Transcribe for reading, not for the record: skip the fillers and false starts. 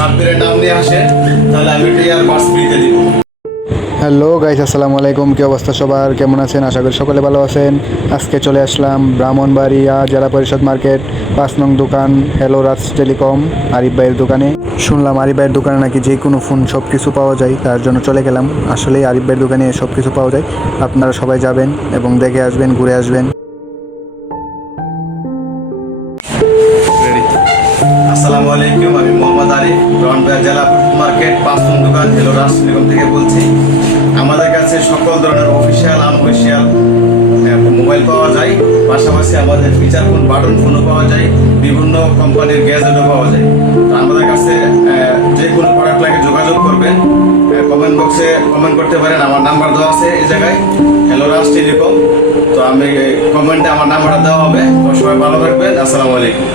সাব্বিরের নাম নিয়ে আসেন, তাহলে আমি একটা ইয়ারবাডস ফ্রিতে দিব। হ্যালো গাইস, আসসালামু আলাইকুম। কী অবস্থা সবার, কেমন আছেন? আশা করি সকলে ভালো আছেন। আজকে চলে আসলাম ব্রাহ্মণবাড়িয়া জেলা পরিষদ মার্কেট 5 নং দোকান হ্যালো রাজ টেলিকম আরিফ ভাইয়ের দোকানে। শুনলাম আরিফ ভাইয়ের দোকানে নাকি যে কোনো ফোন সব কিছু পাওয়া যায়, তার জন্য চলে গেলাম। আসলেই আরিফ ভাইয়ের দোকানে সব কিছু পাওয়া যায়। আপনারা সবাই যাবেন এবং দেখে আসবেন, ঘুরে আসবেন। আসসালামু আলাইকুম, আমি মোহাম্মদ আরিফ, ব্রাহ্মণবাড়িয়া জেলা পরিষদ মার্কেট 5 নং দোকান হ্যালো রাজ টেলিকম থেকে বলছি। আমাদের কাছে সকল ধরনের অফিসিয়াল আনঅফিসিয়াল মোবাইল পাওয়া যায়, পাশাপাশি আমাদের ফিচার ফোন, বাটন ফোনও পাওয়া যায়, বিভিন্ন কোম্পানির গ্যাজেটও পাওয়া যায়। তো আমাদের কাছে যে কোনো প্রোডাক্ট লাগে যোগাযোগ করবেন, কমেন্ট বক্সে কমেন্ট করতে পারেন। আমার নাম্বার দেওয়া আছে এই জায়গায়, হ্যালো রাজ টেলিকম। তো আমি কমেন্টে আমার নাম্বারটা দেওয়া হবে। তো সবাই ভালো থাকবেন। আসসালামু আলাইকুম।